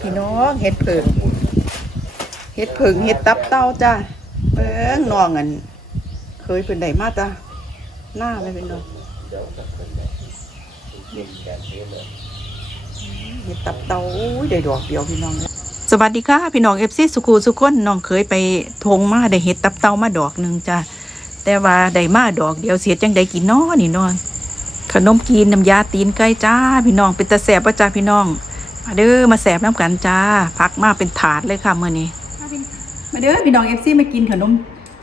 พี่น้องเฮ็ดเผิงเฮ็ดเผิงเฮ็ดตับเต้าจ้าเบิ่งน้องอัน เคยเพิ่นได้มาจ้าหน้าไม่เป็นดอกเฮ็ดตับเต้าอุ้ยได้ดอกเดียวพี่น้องสวัสดีค่ะพี่น้อง FC สุคูสุคนน้องเคยไปทงมาได้เฮ็ดตับเต้ามาดอกหนึ่งจ้าแต่ว่าได้มาดอกเดียวเสียจังได้กินน้อนี่น้องขนมจีนน้ำยาตีนไก่จ้าพี่น้องเป็นตาแสบป่ะจ้าพี่น้อง มาเด้อมาแสบน้ำกันจ้าพักมาเป็นถาดเลยค่ะเมื่อนี้ มาเด้อพี่น้องเอฟซีมากินขนม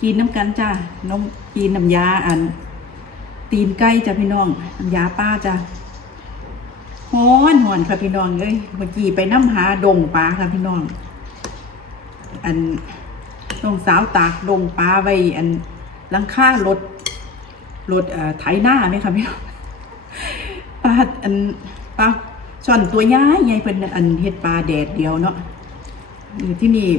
จีนน้ำกันจ้านมจีนน้ำยาอัน ตีนไก่จ้าพี่น้องน้ำยาป้าจ้าฮ้อนหอนค่ะพี่น้องเลยเมื่อกี้ไปน้ำหาดงปลาค่ะพี่น้อง อันน้องสาวตากดงปลาไว้อันลังค่ารถรถเอ่อไถหน้าไหมคะพี่น้องปลาอันปลา ช่อนตัวย้ายไงเพิ่นอันเฮ็ดปลาแดดเดียวเนาะอยู่ที่นี่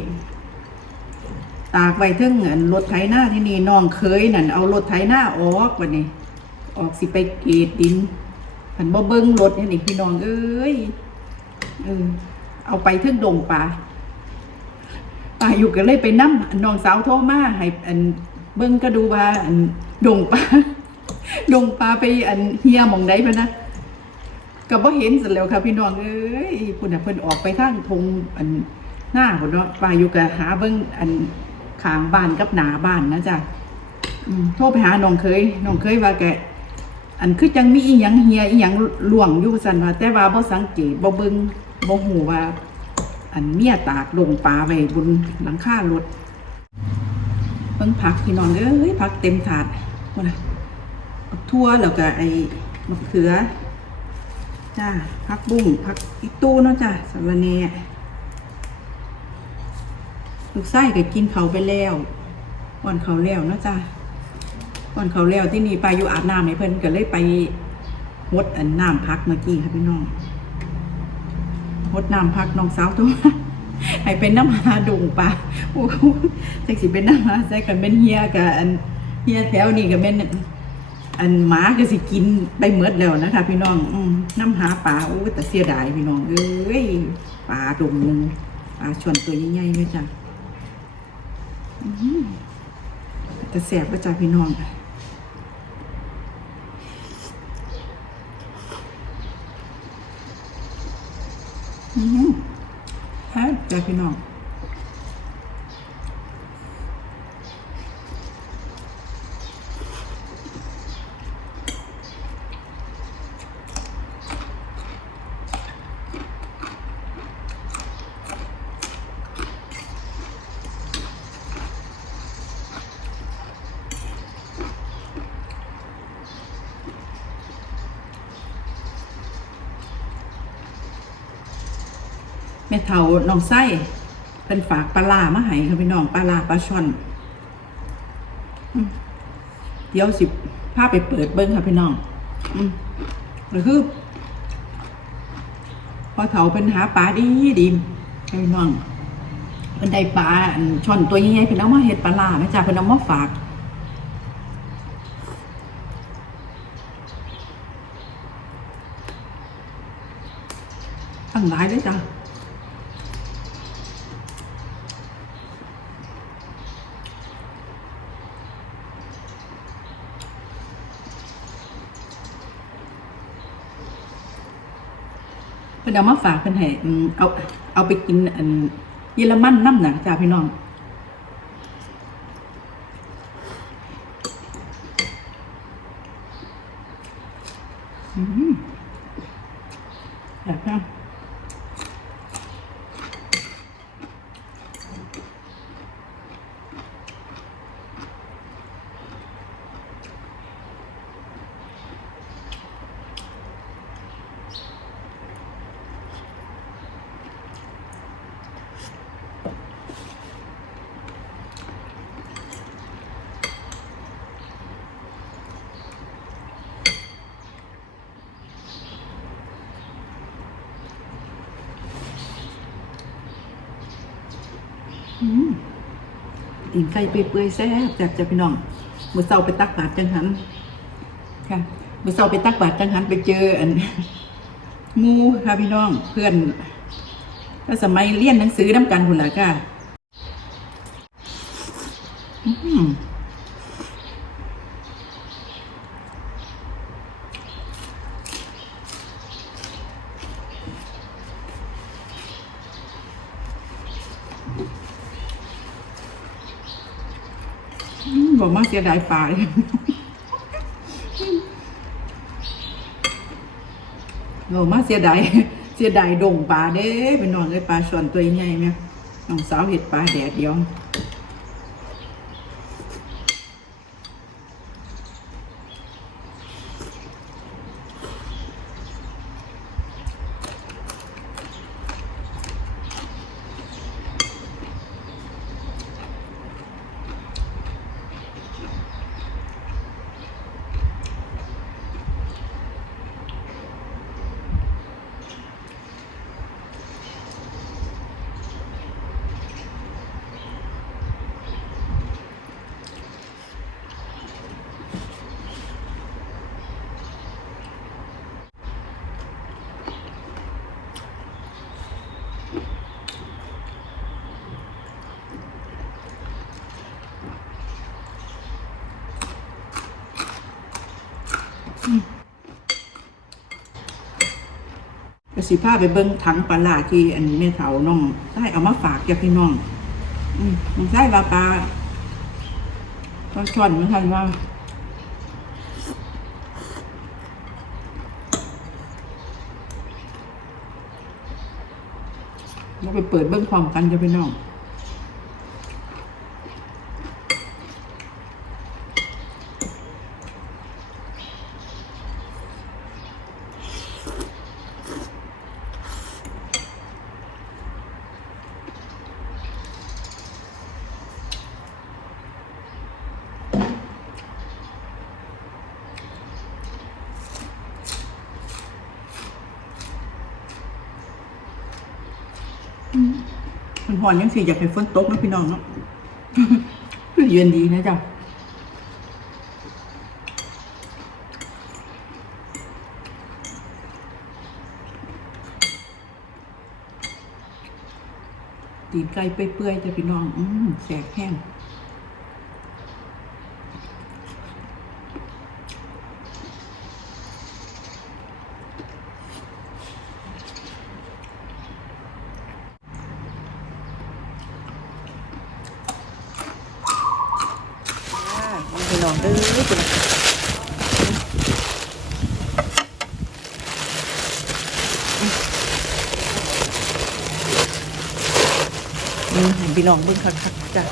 ตากไว้เทึงอันรถไถหน้าที่นี่น้องเคยนั่นเอารถไถหน้าออกวันนี้ออกสิไปเกรดดินผันบ่เบิ้งรถนี่นี่พี่น้องเอ้ยเออเอาไปเทึงดงป่าป่าอยู่กันเลยไปน้ำน้องสาวโทรมาให้อันเบิ้งก็ดูว่าอันดงป่าดงป่าไปอันเฮียมองใดพะนะ ก็บ่เห็นเสร็จแล้วค่ะพี่น้องเอ้ยพุ่นน่ะเพิ่นออกไปทางทงอันหน้าพุ่นเนาะป่าอยู่กับหาเบิ้งอันข้างบ้านกับหนาบ้านนะจ๊ะอืมโทรไปหาน้องเคยน้องเคยว่าแกอันคือจังมีอีหยังเฮียอีหยังล่วงอยู่ซั่นว่าแต่ว่าบ่สังเกตบ่เบิ่งบ่ฮู้ว่า อันเมียตากลงปลาไว้บนหลังคารถเบิ่งผักพี่น้องเอ้ยผักเต็มถาดพุ่นน่ะทั่วแล้วก็ไอ้มะเขือ จ้าผักบุ้งผักอีตู้เนาะจ้าสะระแหน่ลูกไส้ก็กินเขาไปแล้วก่อนเขาแล้วเนาะจ้าก่อนเขาแล้วที่นี่ไปอยู่อาบน้ำให้เพิ่นก็เลยไปหดอันน้ำพักเมื่อกี้ค่ะพี่น้องหดน้ำพักน้องสาวตัวให้เป็นน้ำหาดุงปลาโอ้โหจักสิเป็นน้ำหาใส่กันเป็นเฮียกับอันเฮียแถวนี้ก็เป็น อันหมาก็สิกินไปเมดแล้วนะคะ พี่น้องอน้ำหาปลาโอ้แต่เสียดายพี่น้องเอ้ยปลาดุงหนึงปลาชวนตัวใหญ่ๆเลยจ้ะแต่แสบก็จ้ะพี่น้องอืมแพ้ใจพี่น้อง แม่เฒ่าน้องไส้เป็นฝากปลาลามาให้ค่ะพี่น้องปลาลาปลาช่อนเดี๋ยวสิพาไปเปิดเบิ้งค่ะพี่น้องอืมก็คือพอเฒ่าเป็นหาปลาดีดีค่ะพี่น้องเป็นได้ปลาช่อนตัวใหญ่ๆเพิ่นเอามาเฮ็ดปลาลาม่จ้าเพิ่นเอามาฝากตั้งหลายเลยจ้ะ พิ่นเอามาฝากเพิ่นให้เอา เอาไปกินอันเยอรมันน้ำหนังจ้าพี่น้องอืมแบบนั้น ตีนไก่เปื่อยๆแซ่บแซ่บจ้ะพี่น้องมื้อเช้าไปตักบาตรจังหันค่ะมื้อเช้าไปตักบาตรจังหันไปเจออันหมูค่ะพี่น้องเพื่อนถ้าสมัยเรียนหนังสือน้ำกันหุ่นละค่ะ อืม บอกมาเสียดายปลาเลยบอกมาเสียดายเสียดายดงปลาเด้เป็นนอนเลยปลาช่อนตัวใหญ่ไหมน้องสาวเห็ดปลาแดดเดียว สิพาไปเบิ้งถังปลาร้าที่อันแม่เถาน้องใต้เอามาฝากแกพี่น้อง อืมได้ปลาปลาเขาช่อนเหมือนกันว่าเราไปเปิดเบื้องความกันจะไปน้อง มันหอนยังสิอยากให้ฝนตกนะพี่น้องเนาะเย็นดีนะจ๊ะตีนไก่เปื่อยๆจะพี่น้อง อืมแสกแห้ง พี่น้องเด้อคุณนี่พี่น้องเบิ่งคักๆจ้ะ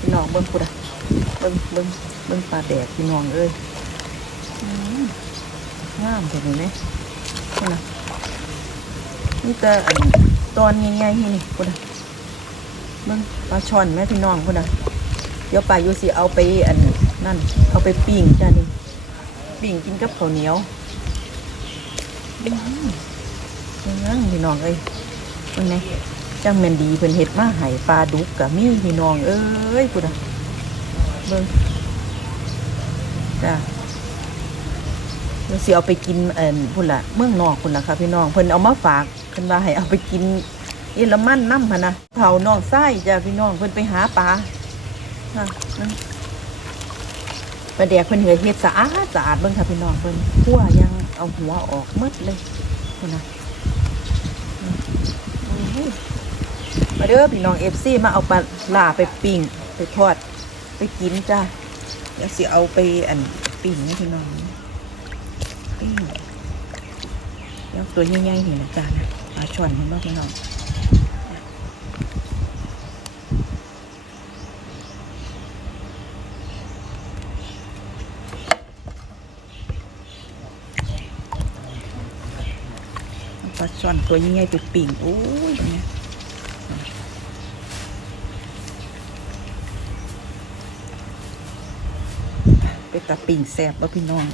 พี่น้องเบิ่งพุดะเบิ่งเบิ่งเบิ่งปลาแดกพี่น้องเอ้ยงามจังเลยเนี่ยนี่นะนี่แต่อันตอนใหญ่ๆนี่นี่พุดอะเบิ่งปลาช่อนแม่พี่น้องพุดอะเดี๋ยวปลาอยู่สิเอาไปอันนั่น เอาไปปิ้งจ้านี่ปิ้งกินกับข้าวเหนียวอืมยังพี่น้องเอ้ยเบิ่งไง จังแมนดีเพิ่นเฮ็ดมาให้ปลาดุกกับมีพี่น้อง เอ้ยพุ่นน่ะเบิ่งจ้าเดี๋ยวสิเอาไปกินเอิ่นพุ่นละเมืองนอกพุ่นละค่ะพี่น้องเพิ่นเอามาฝากเพิ่นว่าให้เอาไปกินเยอรมันนำหั่นนะเผาน้องไส้จ้าพี่น้องเพิ่นไปหาปลาค่ะปลาแดกเพิ่นเหยเฮ็ดสะอาดสะอาดเบิ่งค่ะพี่น้องเพิ่นคั่วยังเอาหัวออกหมดเลยพุ่นนะ มาเด้อพี่น้องเอฟซีมาเอาปลาลาไปปิ้งไปทอด ไปกินจ้าเดี๋ยวสิเอาไปอันปิ้งนะพี่น้องปิ้งเดี๋ยวตัวใหญ่ๆนี่นะจ้านะปลาช่อนเห็นบ้างพี่น้องปลาช่อนตัวใหญ่ๆไปปิ้งโอ้ยเนี่ย ตาปิ่งแสบแล้วพี่น้อง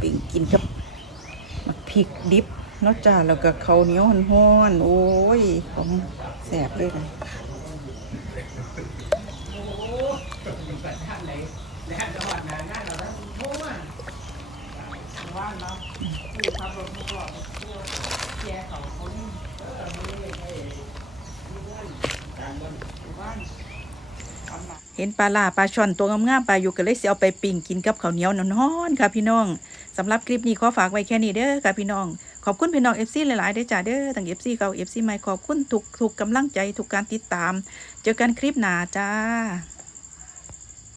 ปิ่งกินกับมักพริกดิบนอกจากแล้วก็ข้าวเหนียวห้อนโอ้ยของแสบเลยนะ เห็นปลาล่าปลาช่อนตัวงามๆปลาอยู่ก็เลยสิเอาไปปิ้งกินกับข้าวเหนียวนอนๆค่ะพี่น้องสำหรับคลิปนี้ขอฝากไว้แค่นี้เด้อค่ะพี่น้อง ขอบคุณพี่น้องเอฟซีหลายๆเด้อจ้าเด้อทั้ง FC เก่า FC ใหม่ขอบคุณทุกทุกกำลังใจทุกการติดตาม เจอกันคลิปหน้าจ้า